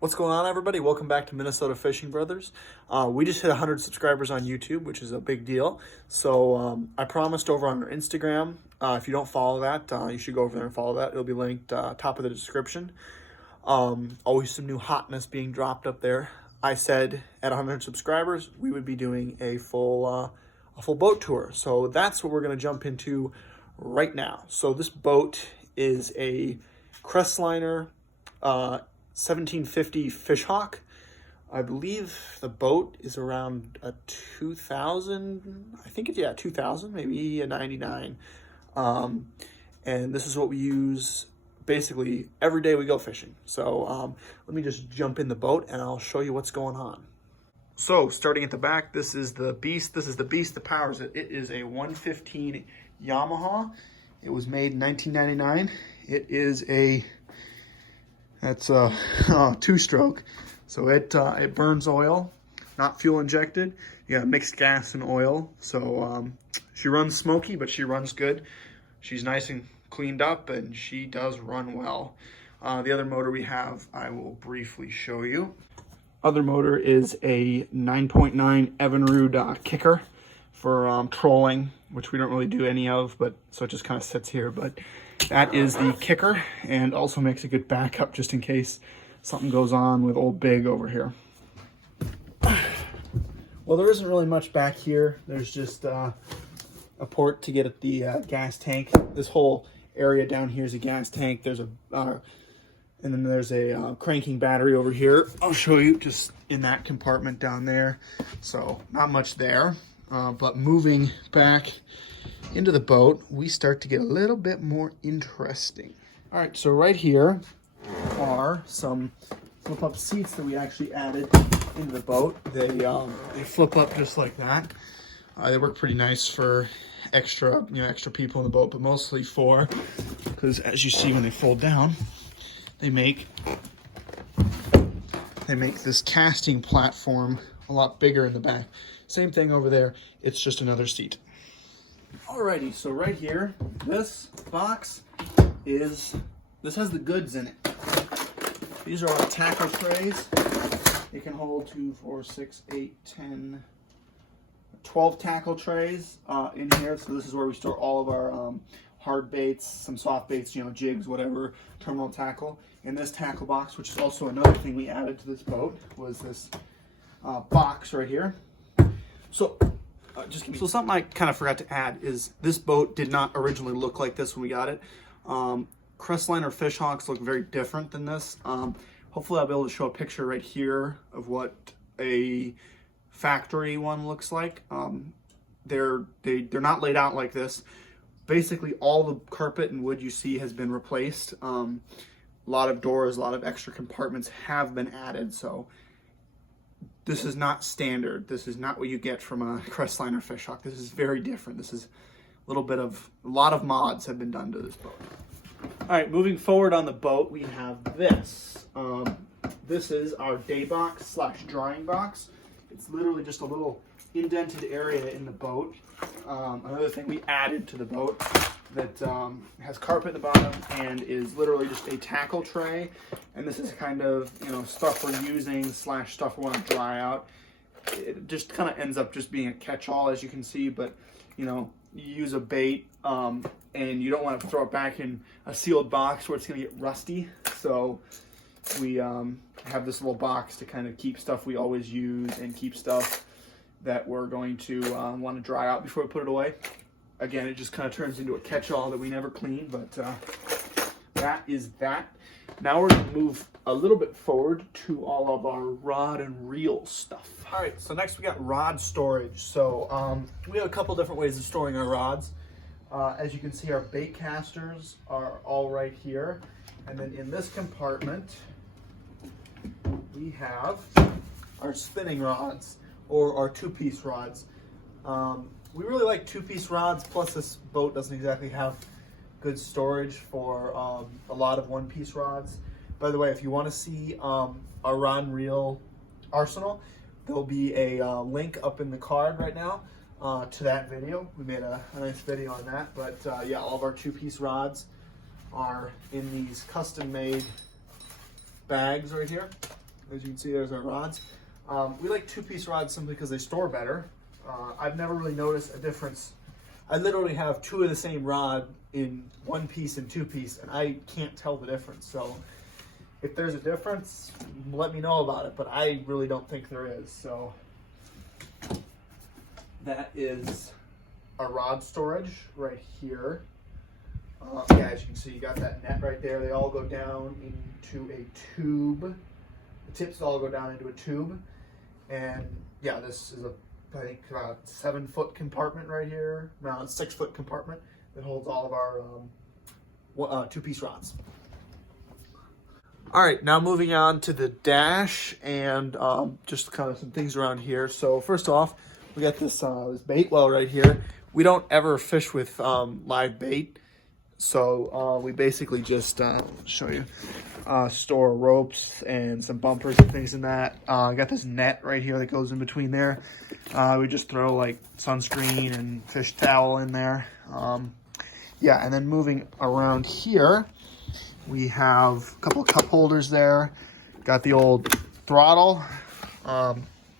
What's going on, everybody? Welcome back to Minnesota Fishing Brothers. We just hit 100 subscribers on YouTube, which is a big deal. So I promised over on our Instagram, if you don't follow that, you should go over there and follow that. It'll be linked top of the description. Always some new hotness being dropped up there. I said at 100 subscribers, we would be doing a full boat tour. So that's what we're going to jump into right now. So this boat is a Crest Liner 1750 Fishhawk. I believe the boat is around a 2000. I think it's 2000, maybe a 99. And this is what we use basically every day we go fishing. So let me just jump in the boat and I'll show you what's going on. So starting at the back, this is the beast. This is the beast that powers it. It is a 115 Yamaha. It was made in 1999. It is that's a two-stroke, so it burns oil, not fuel injected. You got mixed gas and oil, so she runs smoky, but she runs good. She's nice and cleaned up, and she does run well. The other motor we have, I will briefly show you. Other motor is a 9.9 Evinrude kicker for trolling, which we don't really do any of, but so it just kind of sits here. But that is the kicker, and also makes a good backup just in case something goes on with old Big over here. Well, there isn't really much back here. There's just a port to get at the gas tank. This whole area down here is a gas tank. There's and then there's a cranking battery over here. I'll show you just in that compartment down there. So not much there, but moving back into the boat, we start to get a little bit more interesting. All right, so right here are some flip-up seats that we actually added into the boat. They flip up just like that. They work pretty nice for extra people in the boat, but mostly because as you see when they fold down, they make this casting platform a lot bigger in the back. Same thing over there. It's just another seat. Alrighty, so right here, this box has the goods in it. These are our tackle trays. It can hold 2, 4, 6, 8, 10, 12 tackle trays in here. So this is where we store all of our hard baits, some soft baits, jigs, whatever, terminal tackle. And this tackle box, which is also another thing we added to this boat, was this box right here. So something I kind of forgot to add is this boat did not originally look like this when we got it. Crest Liner Fishhawks look very different than this. Hopefully I'll be able to show a picture right here of what a factory one looks like. They're not laid out like this. Basically all the carpet and wood you see has been replaced. A lot of doors, a lot of extra compartments have been added. So this is not standard. This is not what you get from a Crest Liner Fishhawk. This is very different. This is a lot of mods have been done to this boat. All right, moving forward on the boat, we have this. This is our day box / drying box. It's literally just a little indented area in the boat. Another thing we added to the boat that has carpet at the bottom and is literally just a tackle tray. And this is kind of, stuff we're using / stuff we want to dry out. It just kind of ends up just being a catch-all, as you can see, but, you use a bait and you don't want to throw it back in a sealed box where it's going to get rusty. So we have this little box to kind of keep stuff we always use and keep stuff that we're going to want to dry out before we put it away. Again, it just kind of turns into a catch-all that we never clean, but that is that. Now we're going to move a little bit forward to all of our rod and reel stuff. All right, so next we got rod storage. So we have a couple different ways of storing our rods. As you can see, our bait casters are all right here. And then in this compartment, we have our spinning rods, or our two-piece rods. We really like two-piece rods, plus this boat doesn't exactly have good storage for a lot of one-piece rods. By the way, if you want to see our rod and reel arsenal, there'll be a link up in the card right now to that video. We made a nice video on that, but yeah, all of our two-piece rods are in these custom-made bags right here. As you can see, there's our rods. We like two-piece rods simply because they store better. I've never really noticed a difference. I literally have two of the same rod in one piece and two piece, and I can't tell the difference. So if there's a difference, let me know about it, but I really don't think there is. So that is our rod storage right here. Yeah, as you can see, you got that net right there. They all go down into a tube. The tips all go down into a tube. And yeah, this is I think about 7-foot compartment right here. No, it's 6-foot compartment that holds all of our two-piece rods. All right, now moving on to the dash and just kind of some things around here. So first off, we got this bait well right here. We don't ever fish with live bait. So we basically just show you store ropes and some bumpers and things in that. I got this net right here that goes in between there. We just throw like sunscreen and fish towel in there. Yeah, and then moving around here, we have a couple cup holders there. Got the old throttle,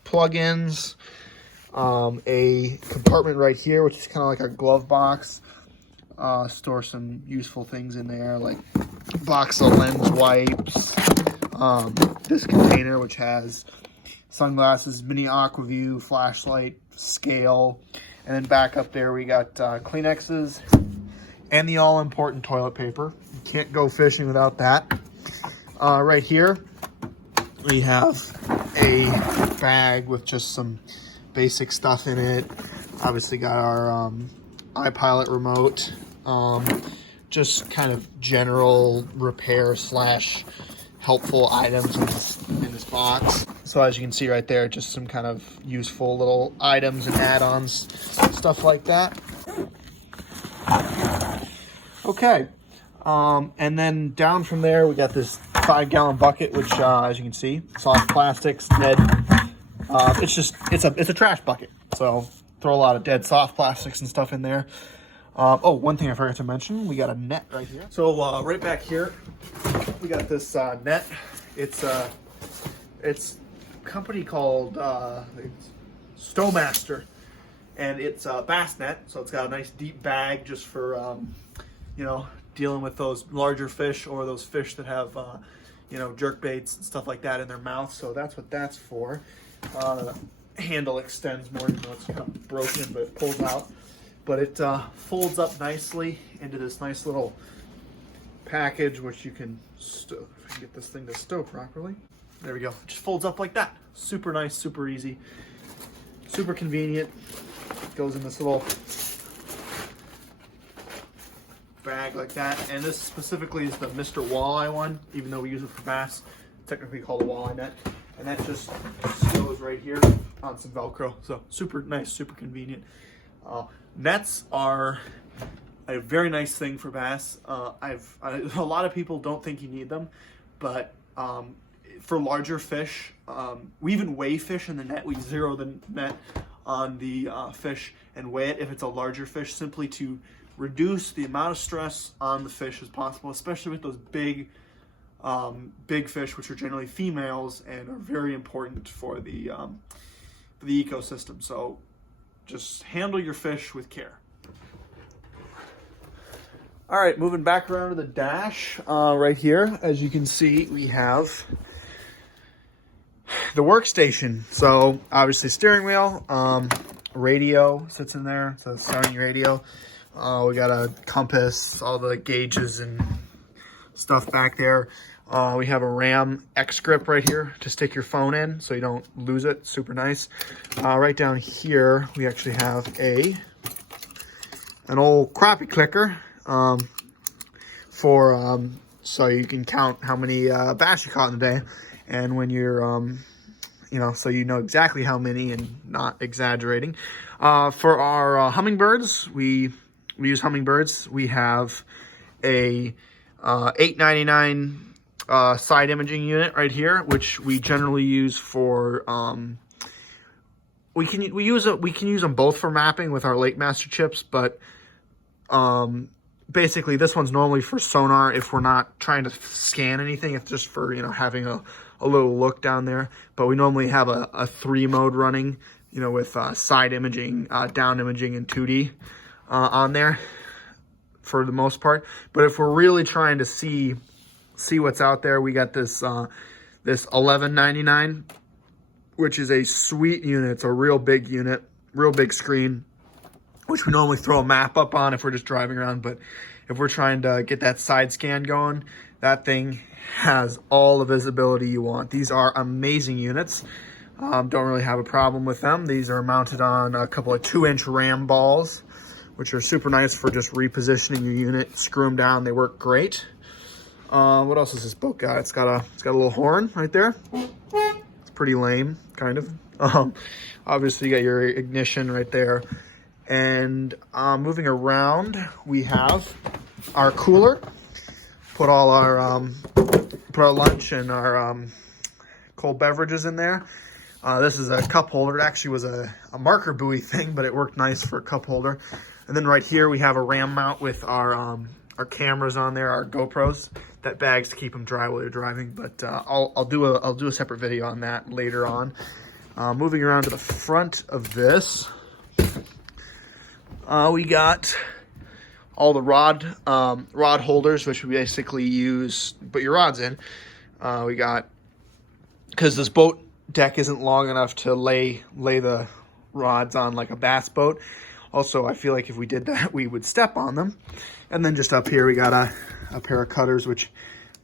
plug-ins, a compartment right here, which is kind of like a glove box. Store some useful things in there, like a box of lens wipes, this container which has sunglasses, mini aqua view, flashlight, scale, and then back up there we got Kleenexes and the all-important toilet paper. You can't go fishing without that. Right here we have a bag with just some basic stuff in it. Obviously got our iPilot remote, just kind of general repair / helpful items in this box. So as you can see right there, just some kind of useful little items and add-ons, stuff like that. Okay, and then down from there we got this 5-gallon bucket, which as you can see, soft plastics, dead. It's a trash bucket, so throw a lot of dead soft plastics and stuff in there. Oh, one thing I forgot to mention, we got a net right here. So right back here, we got this net. It's a company called Stowmaster, and it's a Bassnet. So it's got a nice deep bag just for you know, dealing with those larger fish or those fish that have you know, jerk baits and stuff like that in their mouth. So that's what that's for. Handle extends more, even though it's kind of broken, but it pulls out. But it folds up nicely into this nice little package, which you can stow. If I can get this thing to stow properly. There we go. It just folds up like that. Super nice, super easy, super convenient. Goes in this little bag like that. And this specifically is the Mr. Walleye one, even though we use it for bass. It's technically called a walleye net. And that just goes right here on some Velcro. So super nice, super convenient. Nets are a very nice thing for bass. A lot of people don't think you need them, but for larger fish, we even weigh fish in the net. We zero the net on the fish and weigh it if it's a larger fish, simply to reduce the amount of stress on the fish as possible, especially with those big fish, which are generally females and are very important for the ecosystem. So just handle your fish with care. All right, moving back around to the dash right here. As you can see, we have the Workstation. So obviously steering wheel, radio sits in there. So Sony radio. We got a compass, all the gauges and stuff back there. We have a RAM X grip right here to stick your phone in so you don't lose it. Super nice. Right down here, we actually have an old crappie clicker for so you can count how many bass you caught in the day, and when you're you know, so you know exactly how many and not exaggerating. For our hummingbirds, we use hummingbirds. We have a $8.99 side imaging unit right here, which we generally use for we can use them both for mapping with our Lake Master chips, but basically this one's normally for sonar if we're not trying to scan anything. It's just for, you know, having a a little look down there. But we normally have a 3 mode running, you know, with side imaging, down imaging, and 2D on there for the most part. But if we're really trying to see what's out there, we got this this $11.99, which is a sweet unit. It's a real big unit, real big screen, which we normally throw a map up on if we're just driving around. But if we're trying to get that side scan going, that thing has all the visibility you want. These are amazing units. Don't really have a problem with them. These are mounted on a couple of 2-inch RAM balls, which are super nice for just repositioning your unit. Screw them down, they work great. What else is this boat got? It's got a little horn right there. It's pretty lame, kind of. Obviously you got your ignition right there. And moving around, we have our cooler. Put all our lunch and our cold beverages in there. This is a cup holder. It actually was a marker buoy thing, but it worked nice for a cup holder. And then right here we have a RAM mount with our cameras on there, our GoPros. That bag's to keep them dry while you're driving. But I'll do a separate video on that later on. Moving around to the front of this, we got all the rod holders, which we basically use put your rods in. We got, because this boat deck isn't long enough to lay the rods on like a bass boat. Also, I feel like if we did that, we would step on them. And then just up here, we got a pair of cutters, which,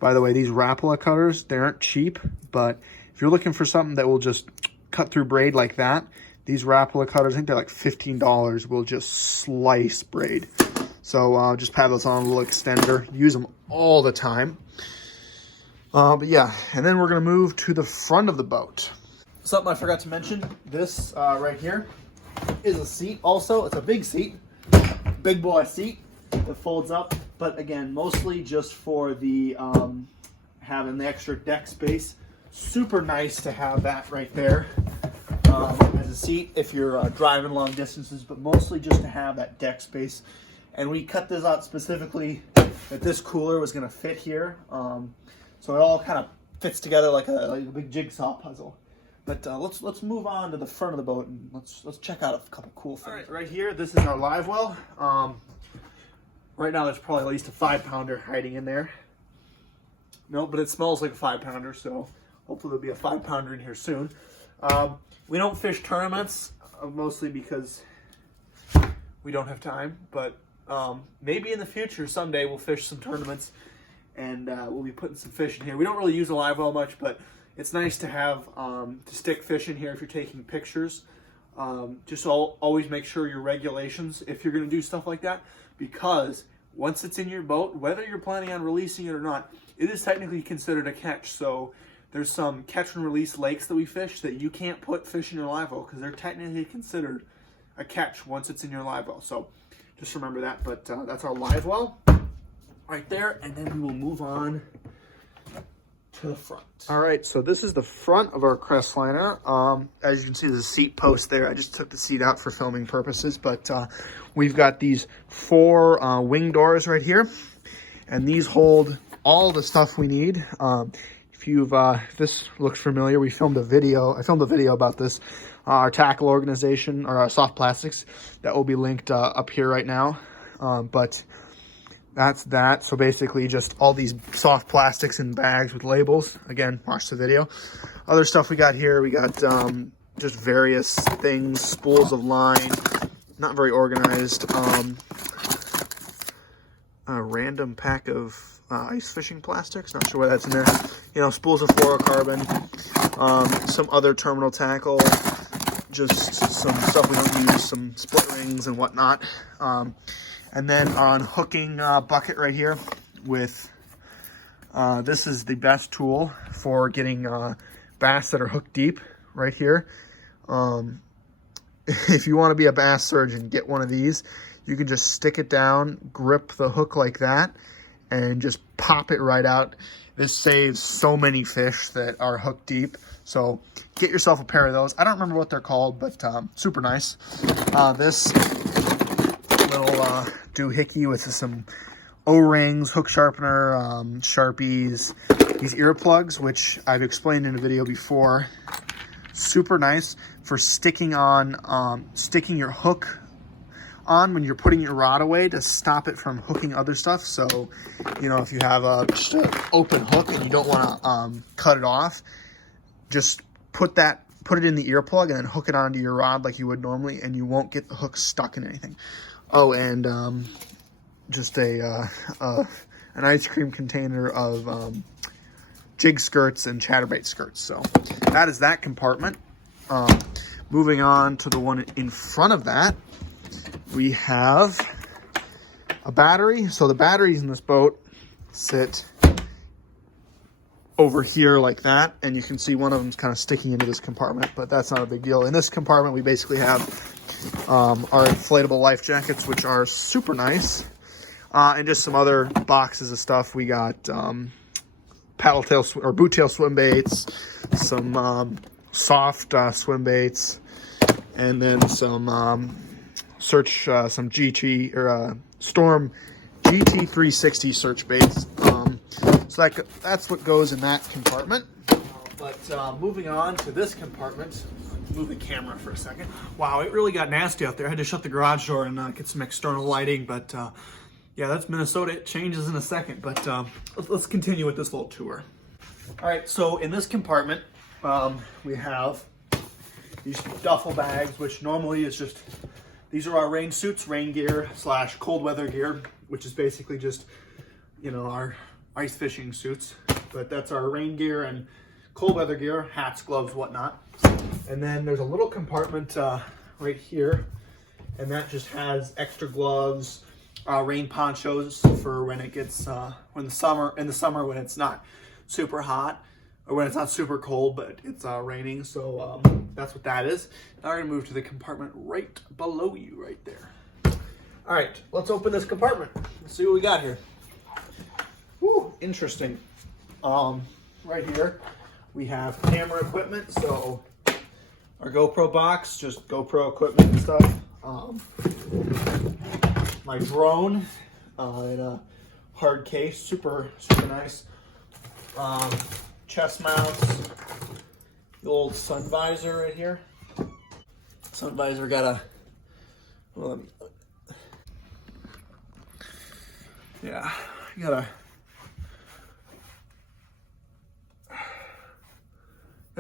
by the way, these Rapala cutters, they aren't cheap, but if you're looking for something that will just cut through braid like that, these Rapala cutters, I think they're like $15, will just slice braid. So just have those on a little extender. Use them all the time. But yeah, and then we're gonna move to the front of the boat. Something I forgot to mention, this right here is a seat also. It's a big seat, big boy seat that folds up. But again, mostly just for the having the extra deck space. Super nice to have that right there as a seat if you're driving long distances, but mostly just to have that deck space. And we cut this out specifically that this cooler was going to fit here. So it all kind of fits together like a big jigsaw puzzle. But let's move on to the front of the boat and let's check out a couple cool things. All right here, this is our Livewell. Right now there's probably at least a 5-pounder hiding in there. No, but it smells like a 5-pounder, so hopefully there'll be a 5-pounder in here soon. We don't fish tournaments, mostly because we don't have time, but maybe in the future, someday, we'll fish some tournaments, and we'll be putting some fish in here. We don't really use a live well much, but it's nice to have to stick fish in here if you're taking pictures. Just always make sure your regulations if you're going to do stuff like that, because once it's in your boat, whether you're planning on releasing it or not, it is technically considered a catch. So there's some catch and release lakes that we fish that you can't put fish in your live well because they're technically considered a catch once it's in your live well. So just remember that. But that's our live well right there, and then we will move on to the front. All right, so this is the front of our Crest Liner. As you can see, there's a seat post there. I just took the seat out for filming purposes, but we've got these 4 wing doors right here, and these hold all the stuff we need. If this looks familiar, I filmed a video about this, our tackle organization, or our soft plastics, that will be linked up here right now. But that's that. So basically just all these soft plastics in bags with labels. Again, watch the video. Other stuff we got here, we got just various things, spools of line, not very organized. A random pack of ice fishing plastics, not sure why that's in there. You know, spools of fluorocarbon, some other terminal tackle, just some stuff we don't use, some split rings and whatnot. And then our unhooking bucket right here with, this is the best tool for getting bass that are hooked deep right here. If you want to be a bass surgeon, get one of these. You can just stick it down, grip the hook like that, and just pop it right out. This saves so many fish that are hooked deep. So get yourself a pair of those. I don't remember what they're called, but super nice. This little doohickey with some O-rings, hook sharpener, Sharpies, these earplugs, which I've explained in a video before. Super nice for sticking on, sticking your hook on when you're putting your rod away to stop it from hooking other stuff. So, you know, if you have just an open hook and you don't want to cut it off, just put it in the earplug and then hook it onto your rod like you would normally, and you won't get the hook stuck in anything. Oh, and just an ice cream container of jig skirts and chatterbait skirts. So that is that compartment. Moving on to the one in front of that, we have a battery. So the batteries in this boat sit over here like that, and you can see one of them's kind of sticking into this compartment, but that's not a big deal. In this compartment, we basically have our inflatable life jackets, which are super nice, and just some other boxes of stuff. We got paddle tail or boot tail swim baits, some soft swim baits, and then some some GT or Storm GT360 search baits. So that's what goes in that compartment. But moving on to this compartment, move the camera for a second. Wow, it really got nasty out there. I had to shut the garage door and get some external lighting, but yeah, that's Minnesota. It changes in a second, but let's continue with this little tour. All right, so in this compartment, we have these duffel bags, which normally is just, these are our rain suits, rain gear / cold weather gear, which is basically just, you know, our ice fishing suits. But that's our rain gear and cold weather gear, hats, gloves, whatnot. And then there's a little compartment right here, and that just has extra gloves, rain ponchos for when it gets in the summer when it's not super hot, or when it's not super cold, but it's raining. So that's what that is. Now we're gonna move to the compartment right below you, right there. All right, let's open this compartment. Let's see what we got here. Whew, interesting. Right here, we have camera equipment. So our GoPro box, just GoPro equipment and stuff. My drone in a hard case, super nice. Chest mounts, the old sun visor right here. Sun visor got a, well, yeah, you gotta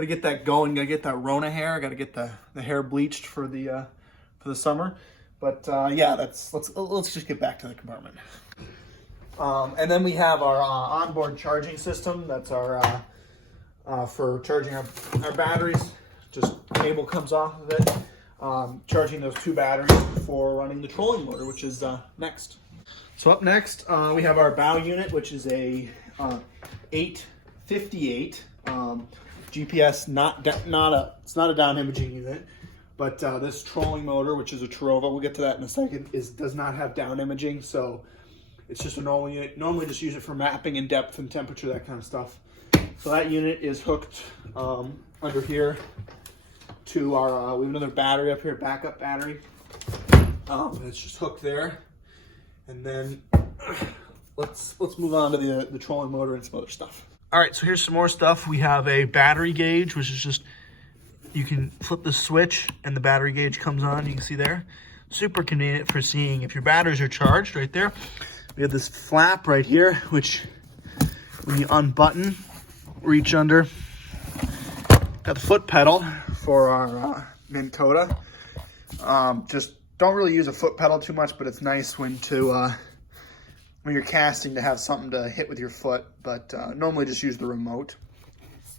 get that going. Gotta get that Rona hair. Gotta get the hair bleached for the summer. But yeah, let's just get back to the compartment. And then we have our onboard charging system. That's our for charging our batteries. Just cable comes off of it. Charging those 2 batteries for running the trolling motor, which is next. So up next, we have our bow unit, which is a 858 GPS. It's not a down imaging unit, but this trolling motor, which is a Tarova, we'll get to that in a second, does not have down imaging. So it's just a normal unit. Normally just use it for mapping and depth and temperature, that kind of stuff. So that unit is hooked under here to our, we have another battery up here, backup battery. It's just hooked there. And then let's move on to the trolling motor and some other stuff. All right, so here's some more stuff. We have a battery gauge, which is just, you can flip the switch and the battery gauge comes on. You can see there. Super convenient for seeing if your batteries are charged right there. We have this flap right here, which when you unbutton, reach under. Got the foot pedal for our Minn Kota. Just don't really use a foot pedal too much, but it's nice when you're casting to have something to hit with your foot, but normally just use the remote.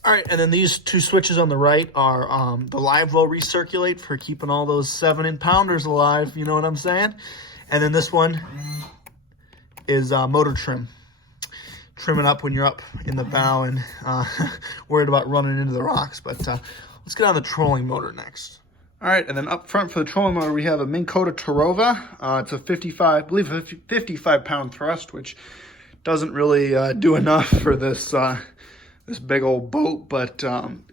All right, and then these 2 switches on the right are the Livewell recirculate for keeping all those 7-in-pounders alive, you know what I'm saying? And then this one is motor trim. Trim it up when you're up in the bow and worried about running into the rocks. But let's get on the trolling motor next. All right, and then up front for the trolling motor, we have a Minn Kota Tarova. It's a 55-pound thrust, which doesn't really do enough for this this big old boat, but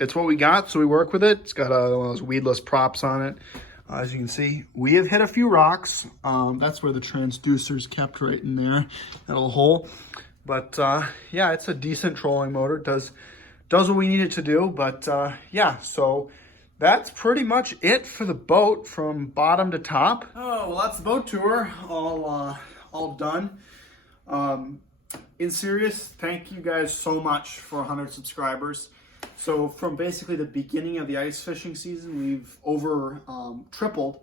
it's what we got, so we work with it. It's got one of those weedless props on it. As you can see, we have hit a few rocks. That's where the transducer's kept, right in there, that little hole. But yeah, it's a decent trolling motor. Does what we need it to do. But yeah, so that's pretty much it for the boat from bottom to top. Oh, well, that's the boat tour all done. In serious, thank you guys so much for 100 subscribers. So from basically the beginning of the ice fishing season, we've over tripled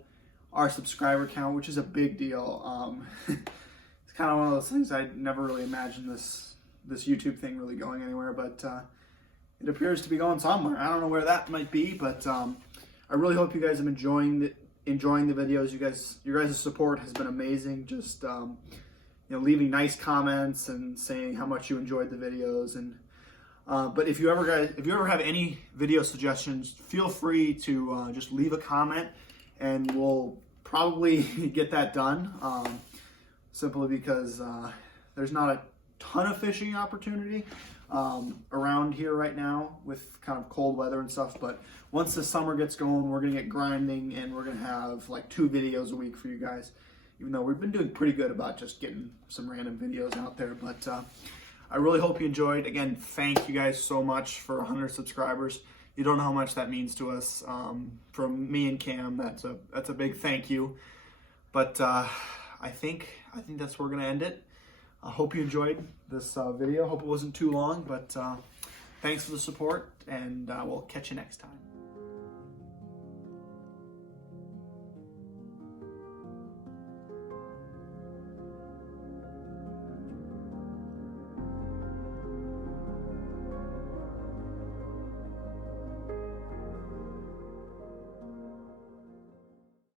our subscriber count, which is a big deal. It's kind of one of those things I never really imagined this YouTube thing really going anywhere, but it appears to be going somewhere. I don't know where that might be, but I really hope you guys have enjoying the videos. Your guys' support has been amazing. Just you know, leaving nice comments and saying how much you enjoyed the videos. And but if you ever have any video suggestions, feel free to just leave a comment, and we'll probably get that done. Simply because there's not a ton of fishing opportunity around here right now with kind of cold weather and stuff. But once the summer gets going, we're gonna get grinding, and we're gonna have like 2 videos a week for you guys. Even though we've been doing pretty good about just getting some random videos out there. But I really hope you enjoyed. Again, thank you guys so much for 100 subscribers. You don't know how much that means to us. From me and Cam, that's a big thank you. But I think that's where we're gonna end it. I hope you enjoyed this video. Hope it wasn't too long, but thanks for the support, and we'll catch you next time.